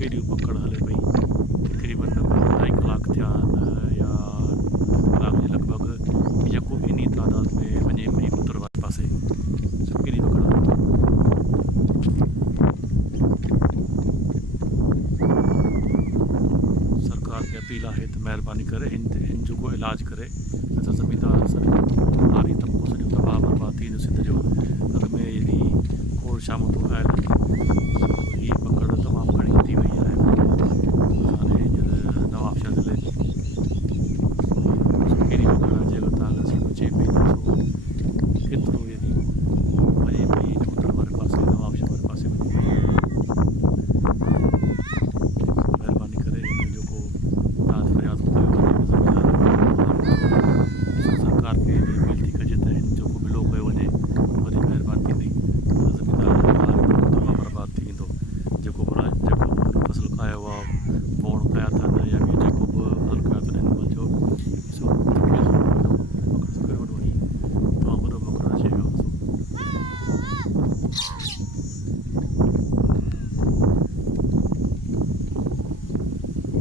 केॾियूं पकड़ हले पई तक़रीबन 2.5 कलाक थिया या 3 कलाक जे लॻभॻि जेको इन तादाद में वञे पई उत्तर वारे पासे केॾी पकड़ सरकार खे अपील आहे त महिरबानी करे हिन जो को इलाज करे न त ज़मीनदार सॼो आरी तबिको सॼो तबाह बर्बाद थी वेंदो सिंध जो अॻ में एॾी खोड़ शाम तो आयल हीअ पकड़ तमामु घणी थी वई आहे हाणे नवाबशाह ज़िले जी कहिड़ी पकड़ आहे जे अगरि तव्हां अचे पई त केतिरो यानी वञे पई उत्तर वारे पासे नवाबशाह वारे पासे वञे महिरबानी करे हिन जो को दाद फरियाद कयो सरकार खे अपील थी कजे त हिन जो को बिलो कयो वञे वॾी महिरबानी थींदी ज़मीनदार तबाह बर्बाद थी वेंदो जेको फसल खायो आहे पोण कया अथनि या ॿियो जेको बि फसल कयो अथनि हिन महिल जो तमामु वॾो मक़सदु अचे वियो